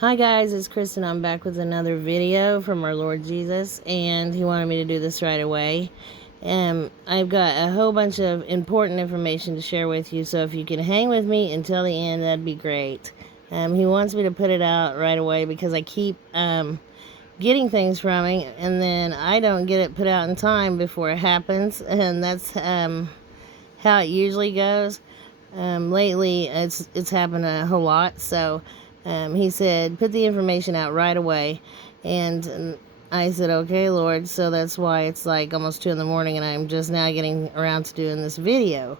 Hi guys, it's Kristen. I'm back with another video from our Lord Jesus, and he wanted me to do this right away. I've got a whole bunch of important information to share with you, so if you can hang with me until the end, that'd be great. He wants me to put it out right away because I keep getting things from him, and then I don't get it put out in time before it happens, and that's how it usually goes. Lately, it's happened a whole lot, so he said, put the information out right away. And I said, okay, Lord. So that's why it's like almost 2 in the morning and I'm just now getting around to doing this video.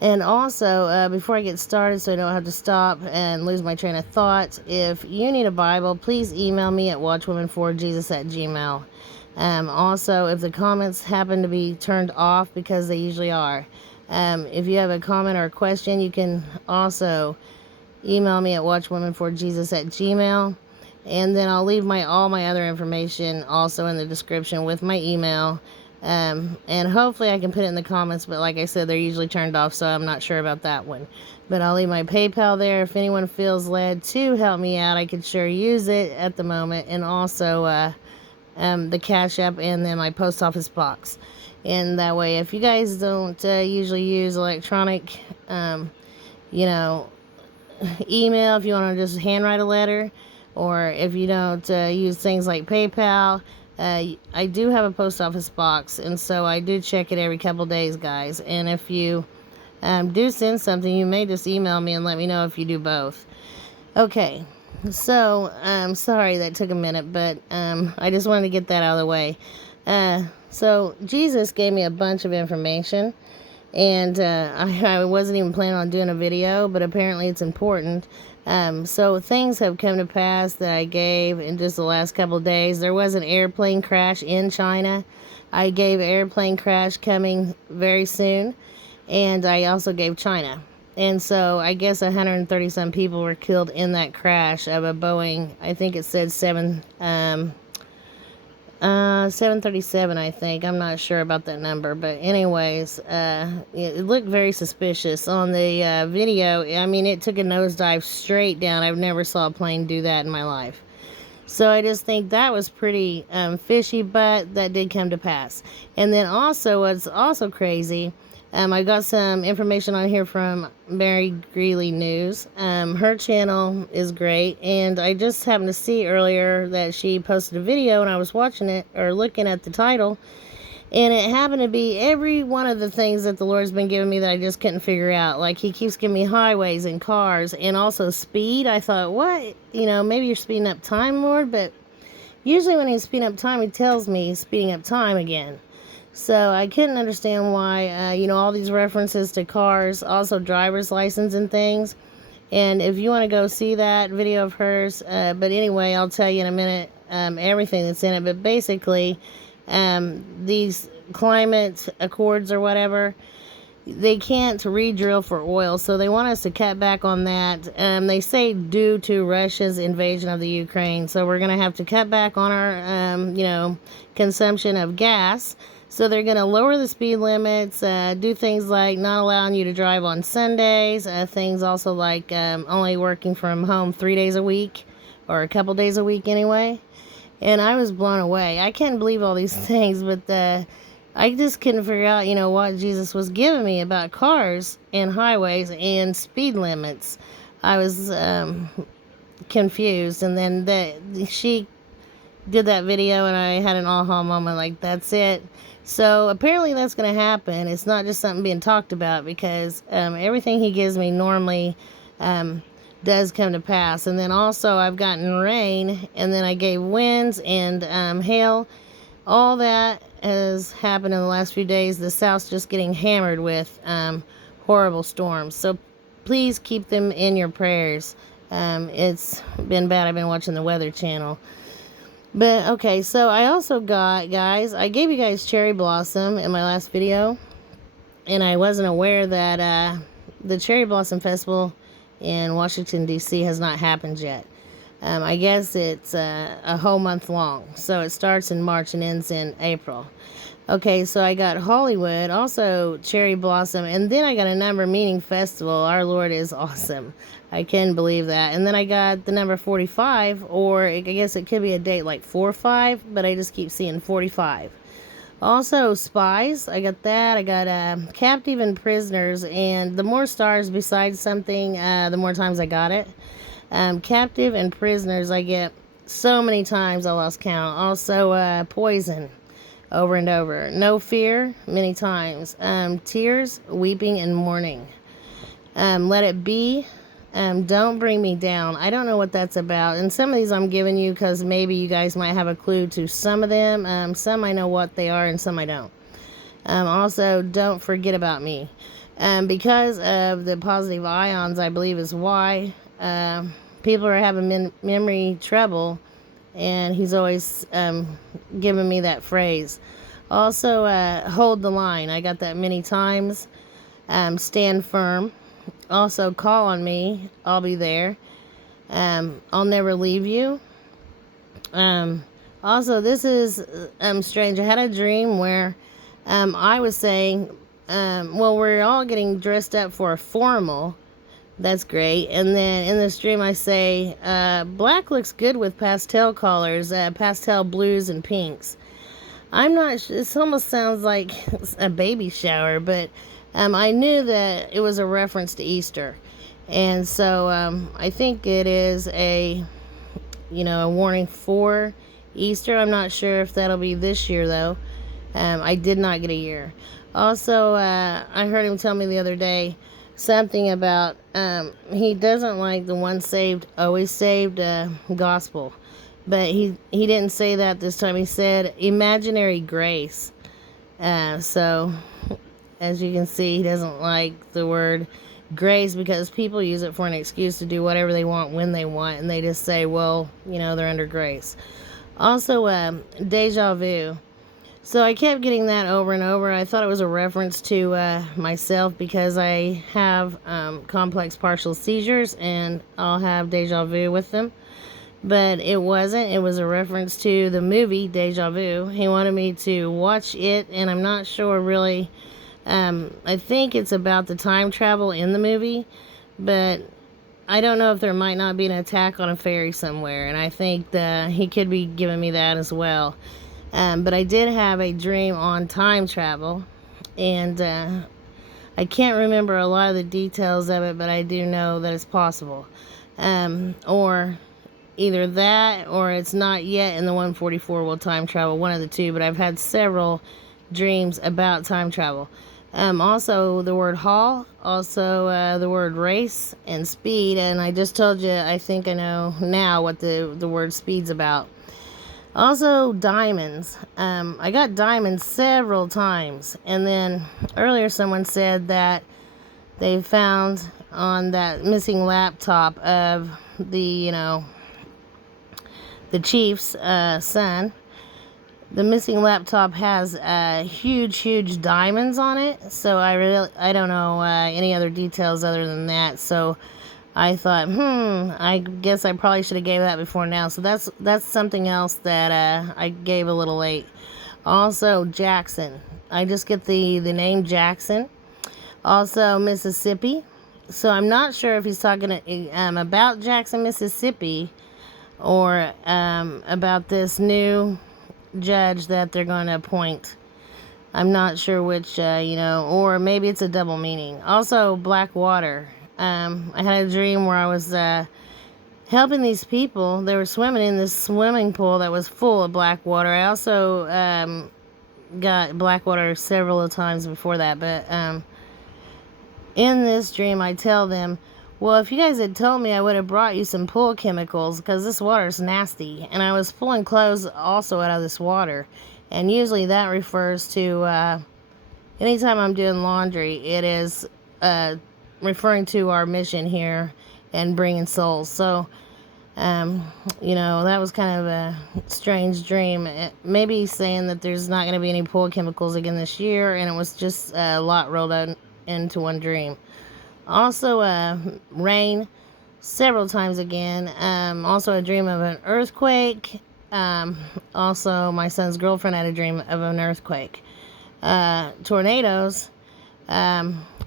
And also, before I get started, so I don't have to stop and lose my train of thought, if you need a Bible, please email me at watchwomanforjesus@gmail. Also, if the comments happen to be turned off, because they usually are, if you have a comment or a question, you can also email me at watchwomanforjesus@gmail, and then I'll leave all my other information also in the description with my email, and hopefully I can put it in the comments, but like I said, they're usually turned off, so I'm not sure about that one. But I'll leave my PayPal there if anyone feels led to help me out. I could sure use it at the moment, and also the Cash App, and then my post office box. And that way, if you guys don't usually use electronic you know email, if you want to just handwrite a letter, or if you don't use things like PayPal, I do have a post office box, and so I do check it every couple days, guys. And if you do send something, you may just email me and let me know if you do both. Okay, so sorry that took a minute, but I just wanted to get that out of the way. So Jesus gave me a bunch of information, and I wasn't even planning on doing a video, but apparently it's important. So things have come to pass that I gave in just the last couple of days. There was an airplane crash in China. I gave airplane crash coming very soon, and I also gave China. And so I guess 130 some people were killed in that crash of a Boeing, I think it said 737, I think. I'm not sure about that number, but anyways, it looked very suspicious on the video. I mean, it took a nosedive straight down. I've never saw a plane do that in my life. So I just think that was pretty fishy, but that did come to pass. And then also, what's also crazy, I got some information on here from Mary Greeley News. Her channel is great, and I just happened to see earlier that she posted a video, and I was watching it, or looking at the title, and it happened to be every one of the things that the Lord's been giving me that I just couldn't figure out. Like, he keeps giving me highways and cars, and also speed. I thought, what? Maybe you're speeding up time, Lord, but usually when he's speeding up time, he tells me he's speeding up time again. So I couldn't understand why, all these references to cars, also driver's license and things. And if you want to go see that video of hers, but anyway, I'll tell you in a minute everything that's in it. But basically, these climate accords or whatever, they can't re-drill for oil, so they want us to cut back on that. They say due to Russia's invasion of the Ukraine, so we're going to have to cut back on our, consumption of gas. So they're going to lower the speed limits, do things like not allowing you to drive on Sundays, things also like only working from home 3 days a week, or a couple days a week anyway. And I was blown away. I can't believe all these things, but I just couldn't figure out, what Jesus was giving me about cars and highways and speed limits. I was confused, and then she did that video, and I had an aha moment, like, that's it. So apparently that's going to happen. It's not just something being talked about, because everything he gives me normally does come to pass. And then also I've gotten rain, and then I gave winds and hail. All that has happened in the last few days. The South's just getting hammered with horrible storms. So please keep them in your prayers. It's been bad. I've been watching the Weather Channel. But okay, so I also got, guys, I gave you guys cherry blossom in my last video, and I wasn't aware that the cherry blossom festival in Washington D.C. has not happened yet. I guess it's a whole month long, so it starts in March and ends in April. Okay, so I got Hollywood, also cherry blossom, and then I got a number meaning festival. Our Lord is awesome. I can believe that. And then I got the number 45, or I guess it could be a date like 4-5, but I just keep seeing 45. Also, spies, I got that. I got captive and prisoners, and the more stars besides something, the more times I got it. Captive and prisoners, I get so many times I lost count. Also, poison, over and over. No fear, many times. Tears, weeping, and mourning. Let it be. Don't bring me down. I don't know what that's about. And some of these I'm giving you because maybe you guys might have a clue to some of them. Some I know what they are and some I don't. Also, don't forget about me. Because of the positive ions, I believe is why people are having memory trouble, and he's always giving me that phrase. Also, hold the line. I got that many times. Stand firm. Also, call on me. I'll be there. I'll never leave you. Also, this is strange. I had a dream where I was saying, well, we're all getting dressed up for a formal. That's great. And then in this dream, I say, black looks good with pastel colors, pastel blues and pinks. I'm not sure. This almost sounds like a baby shower, but I knew that it was a reference to Easter. And so I think it is a warning for Easter. I'm not sure if that'll be this year, though. I did not get a year. Also, I heard him tell me the other day something about he doesn't like the once saved, always saved gospel. But he didn't say that this time. He said imaginary grace. So, as you can see, he doesn't like the word grace because people use it for an excuse to do whatever they want when they want. And they just say, well, they're under grace. Also, deja vu. So I kept getting that over and over. I thought it was a reference to myself because I have complex partial seizures and I'll have deja vu with them. But it wasn't. It was a reference to the movie Deja Vu. He wanted me to watch it, and I'm not sure really. I think it's about the time travel in the movie, but I don't know if there might not be an attack on a ferry somewhere, and I think that he could be giving me that as well. But I did have a dream on time travel, and I can't remember a lot of the details of it, but I do know that it's possible. Or either that or it's not yet in the 144 will time travel, one of the two, but I've had several dreams about time travel. Also the word haul, also the word race and speed, and I just told you I think I know now what the word speed's about. Also diamonds. I got diamonds several times, and then earlier someone said that they found on that missing laptop of the chief's son. The missing laptop has huge diamonds on it. So I don't know any other details other than that. So I thought, I guess I probably should have gave that before now. So that's something else that I gave a little late. Also Jackson. I just get the name Jackson. Also Mississippi. So I'm not sure if he's talking about Jackson, Mississippi, or about this new judge that they're going to appoint. I'm not sure which, or maybe it's a double meaning. Also, black water. I had a dream where I was helping these people. They were swimming in this swimming pool that was full of black water. I also got black water several times before that, but in this dream, I tell them, well, if you guys had told me, I would have brought you some pool chemicals because this water is nasty. And I was pulling clothes also out of this water. And usually that refers to anytime I'm doing laundry, it is referring to our mission here and bringing souls. So, that was kind of a strange dream. Maybe saying that there's not going to be any pool chemicals again this year. And it was just a lot rolled out into one dream. Also, rain several times again. Also, a dream of an earthquake. Also, my son's girlfriend had a dream of an earthquake. tornadoes,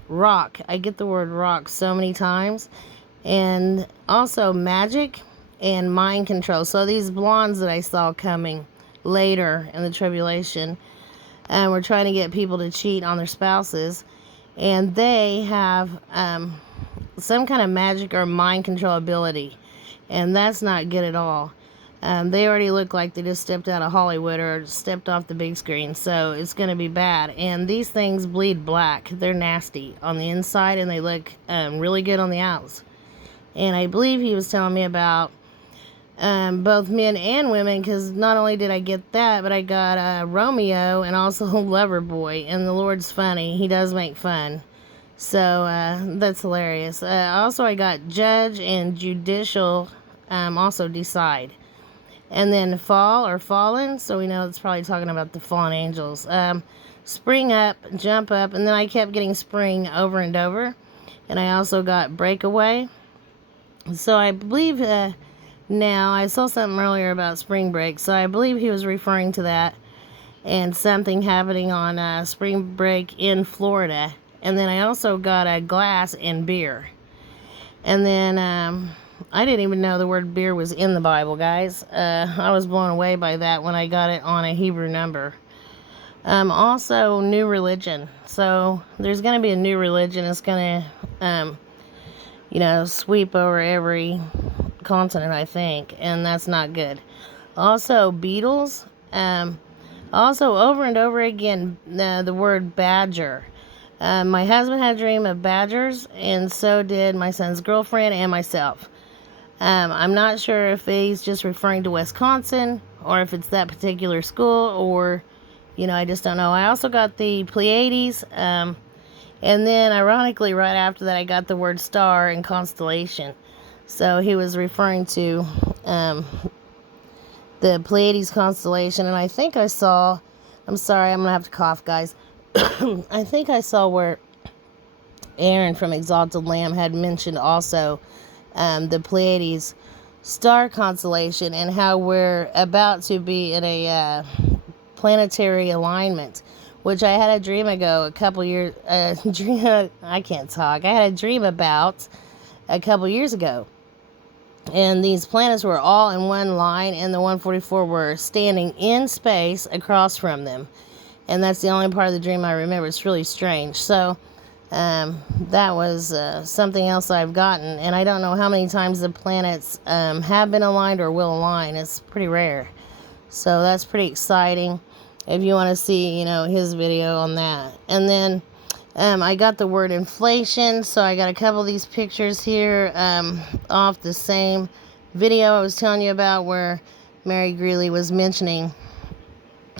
rock. I get the word rock so many times. And also magic and mind control. So these blondes that I saw coming later in the tribulation, and we're trying to get people to cheat on their spouses, and they have some kind of magic or mind control ability, and that's not good at all. They already look like they just stepped out of Hollywood or stepped off the big screen, so it's going to be bad. And these things bleed black. They're nasty on the inside, and they look really good on the outs. And I believe he was telling me about both men and women, because not only did I get that, but I got Romeo and also Loverboy. And the Lord's funny. He does make fun. So that's hilarious. Also, I got Judge and Judicial, also Decide. And then Fall or Fallen. So we know it's probably talking about the fallen angels. Spring Up, Jump Up. And then I kept getting Spring over and over. And I also got Breakaway. So I believe now, I saw something earlier about spring break, so I believe he was referring to that and something happening on spring break in Florida. And then I also got a glass and beer. And then I didn't even know the word beer was in the Bible, guys. I was blown away by that when I got it on a Hebrew number. Also, new religion. So there's going to be a new religion. It's going to sweep over every continent, I think, and that's not good. Also, Beatles. Also, over and over again, the word badger. My husband had a dream of badgers, and so did my son's girlfriend and myself. I'm not sure if he's just referring to Wisconsin, or if it's that particular school, or, I just don't know. I also got the Pleiades, and then, ironically, right after that, I got the word star and constellation. So he was referring to the Pleiades constellation. And I think I saw, I'm sorry, I'm going to have to cough, guys. I think I saw where Aaron from Exalted Lamb had mentioned also the Pleiades star constellation and how we're about to be in a planetary alignment, which I had a dream ago I can't talk. I had a dream about a couple years ago. And these planets were all in one line, and the 144 were standing in space across from them. And that's the only part of the dream I remember. It's really strange. So that was something else I've gotten. And I don't know how many times the planets have been aligned or will align. It's pretty rare. So that's pretty exciting if you want to see, his video on that. And then I got the word inflation. So I got a couple of these pictures here off the same video I was telling you about, where Mary Greeley was mentioning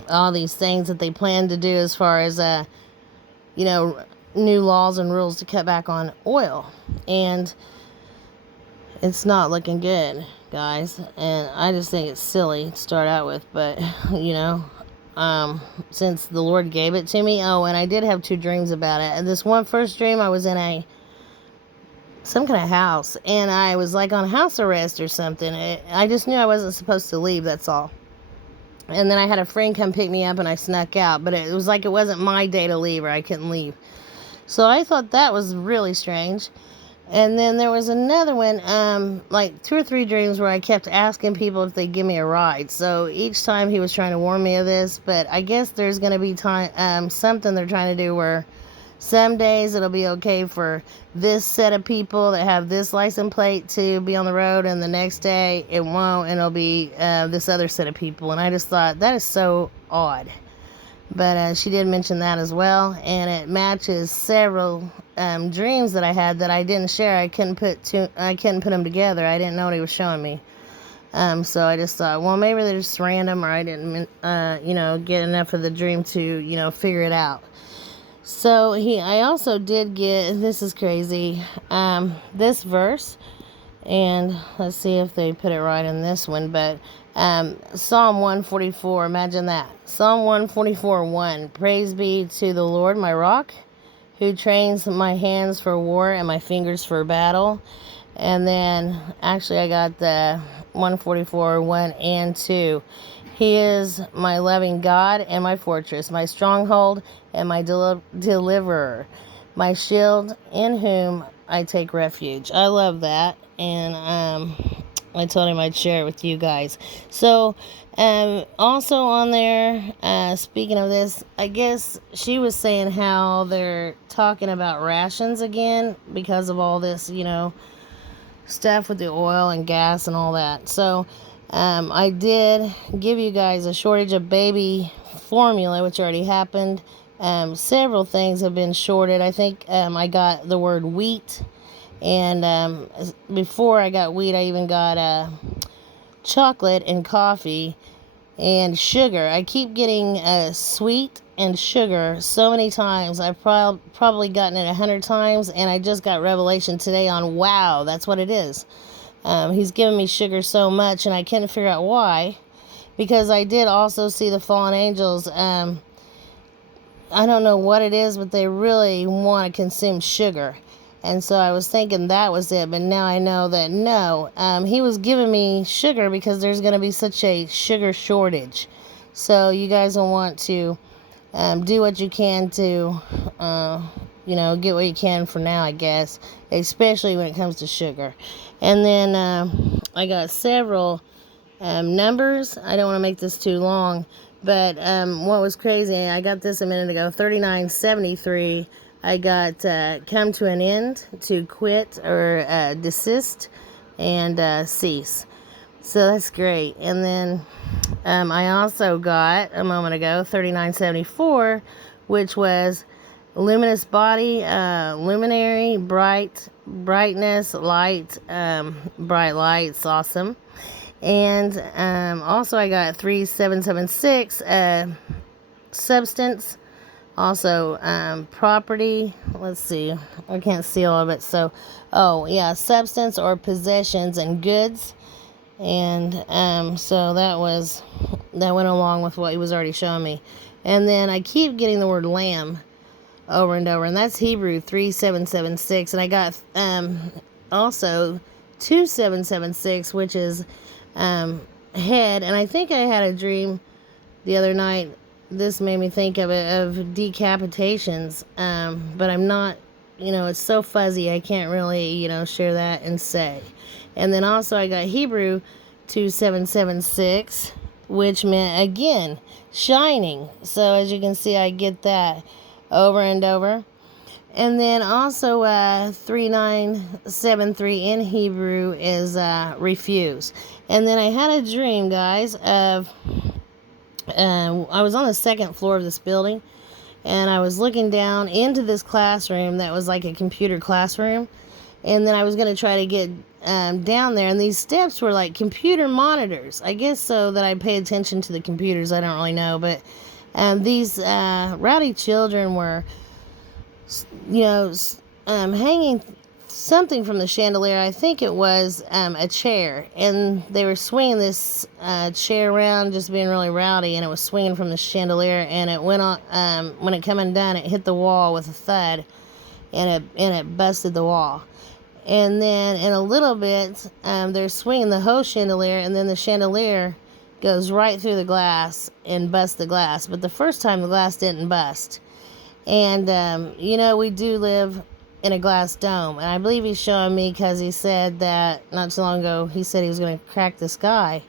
all these things that they plan to do as far as, new laws and rules to cut back on oil. And it's not looking good, guys. And I just think it's silly to start out with. But, since the Lord gave it to me. Oh, and I did have 2 dreams about it. And this first dream, I was in some kind of house. And I was like on house arrest or something. I just knew I wasn't supposed to leave, that's all. And then I had a friend come pick me up and I snuck out. But it was like it wasn't my day to leave, or I couldn't leave. So I thought that was really strange. And then there was another one, like 2 or 3 dreams where I kept asking people if they'd give me a ride. So each time he was trying to warn me of this. But I guess there's going to be something they're trying to do where some days it'll be okay for this set of people that have this license plate to be on the road, and the next day it won't, and it'll be this other set of people. And I just thought, that is so odd. But she did mention that as well, and it matches several dreams that I had that I didn't share. I couldn't put them together. I didn't know what he was showing me. So I just thought, well, maybe they're just random, or I didn't, get enough of the dream to, figure it out. So I also did get, this is crazy, this verse, and let's see if they put it right in this one, but Psalm 144, imagine that. Psalm 144:1, praise be to the Lord, my rock, who trains my hands for war and my fingers for battle. And then, actually, I got the 144:1 and 2. He is my loving God and my fortress, my stronghold and my deliverer, my shield in whom I take refuge. I love that, and I told him I'd share it with you guys. So, also on there, speaking of this, I guess she was saying how they're talking about rations again because of all this, stuff with the oil and gas and all that. So, I did give you guys a shortage of baby formula, which already happened. Several things have been shorted. I think I got the word wheat, and before I got wheat, I even got chocolate and coffee and sugar. I keep getting sweet and sugar so many times. I've probably gotten it 100 times, and I just got revelation today on wow, that's what it is. He's given me sugar so much, and I couldn't figure out why, because I did also see the fallen angels. I don't know what it is, but they really want to consume sugar. And so I was thinking that was it, but now I know that no, he was giving me sugar because there's going to be such a sugar shortage. So you guys will want to do what you can to, get what you can for now, I guess, especially when it comes to sugar. And then I got several numbers. I don't want to make this too long, but what was crazy, I got this a minute ago, 3973. I got come to an end, to quit or desist, and cease. So that's great. And then I also got a moment ago 3974, which was luminous body, luminary, brightness, light, bright lights, awesome. And also I got 3776, substance. Also, property, let's see, I can't see all of it, so, substance or possessions and goods, and, so that went along with what he was already showing me. And then I keep getting the word lamb over and over, and that's Hebrew 3776, and I got, also 2776, which is, head, and I think I had a dream the other night. This made me think of decapitations, but I'm not, it's so fuzzy, I can't really, share that and say. And then also I got Hebrew 2776, which meant, again, shining. So as you can see, I get that over and over. And then also 3973 in Hebrew is refuse. And then I had a dream, guys, of I was on the second floor of this building, and I was looking down into this classroom that was like a computer classroom, and then I was going to try to get down there, and these steps were like computer monitors, I guess, so that I pay attention to the computers. I don't really know, but these rowdy children were, hanging something from the chandelier. I think it was a chair, and they were swinging this chair around, just being really rowdy, and it was swinging from the chandelier, and it went on, when it came undone, it hit the wall with a thud, and it busted the wall. And then in a little bit, they're swinging the whole chandelier, and then the chandelier goes right through the glass and busts the glass, but the first time the glass didn't bust. And we do live in a glass dome, and I believe he's showing me because he said that not too long ago he said he was going to crack the sky.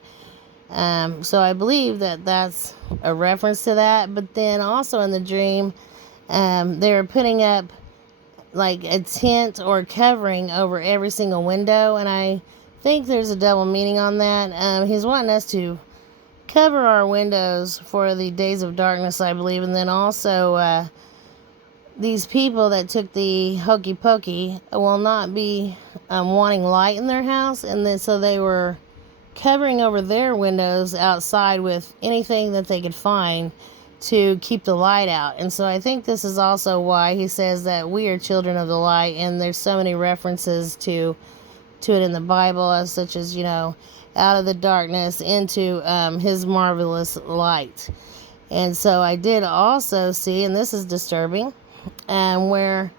So I believe that that's a reference to that. But then also in the dream, they were putting up like a tent or covering over every single window, and I think there's a double meaning on that. He's wanting us to cover our windows for the days of darkness, I believe, and then also these people that took the hokey pokey will not be wanting light in their house, and then so they were covering over their windows outside with anything that they could find to keep the light out. And so I think this is also why he says that we are children of the light, and there's so many references to it in the Bible, such as, out of the darkness into his marvelous light. And so I did also see, and this is disturbing, where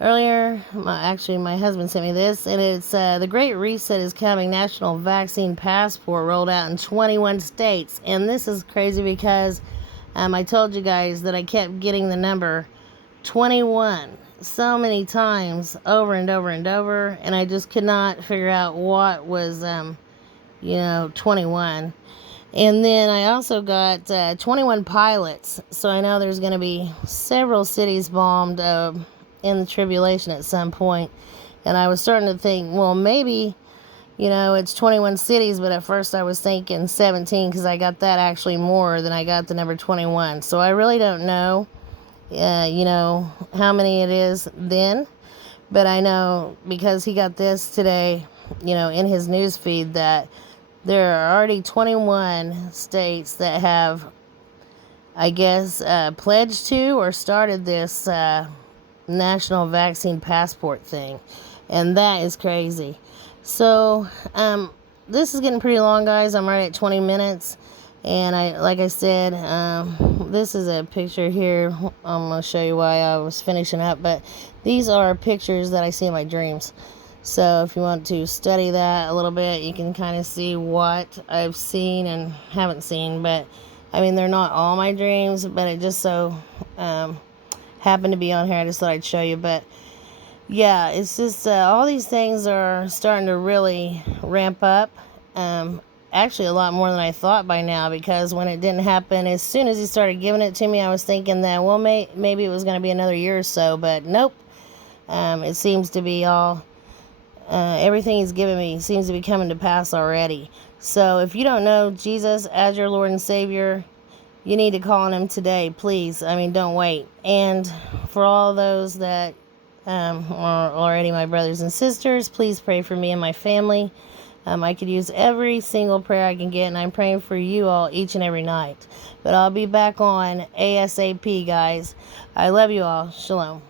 Earlier, my husband sent me this, and it's the Great Reset is coming. National vaccine passport rolled out in 21 states, and this is crazy because I told you guys that I kept getting the number 21 so many times over and over and over, and I just could not figure out what was 21. And then I also got 21 pilots, so I know there's going to be several cities bombed in the tribulation at some point. And I was starting to think, well, maybe, it's 21 cities, but at first I was thinking 17 because I got that actually more than I got the number 21. So I really don't know, how many it is then. But I know because he got this today, in his news feed that there are already 21 states that have, I guess, pledged to or started this national vaccine passport thing. And that is crazy. So, this is getting pretty long, guys. I'm right at 20 minutes. And like I said, this is a picture here. I'm going to show you why I was finishing up. But these are pictures that I see in my dreams. So if you want to study that a little bit, you can kind of see what I've seen and haven't seen. But, they're not all my dreams, but it just so happened to be on here. I just thought I'd show you. But, yeah, it's just all these things are starting to really ramp up. Actually, a lot more than I thought by now, because when it didn't happen, as soon as he started giving it to me, I was thinking that, well, maybe it was going to be another year or so. But, nope. It seems to be all... everything he's given me seems to be coming to pass already. So if you don't know Jesus as your Lord and Savior, you need to call on him today, please. Don't wait. And for all those that are already my brothers and sisters, please pray for me and my family. I could use every single prayer I can get, and I'm praying for you all each and every night. But I'll be back on ASAP, guys. I love you all. Shalom.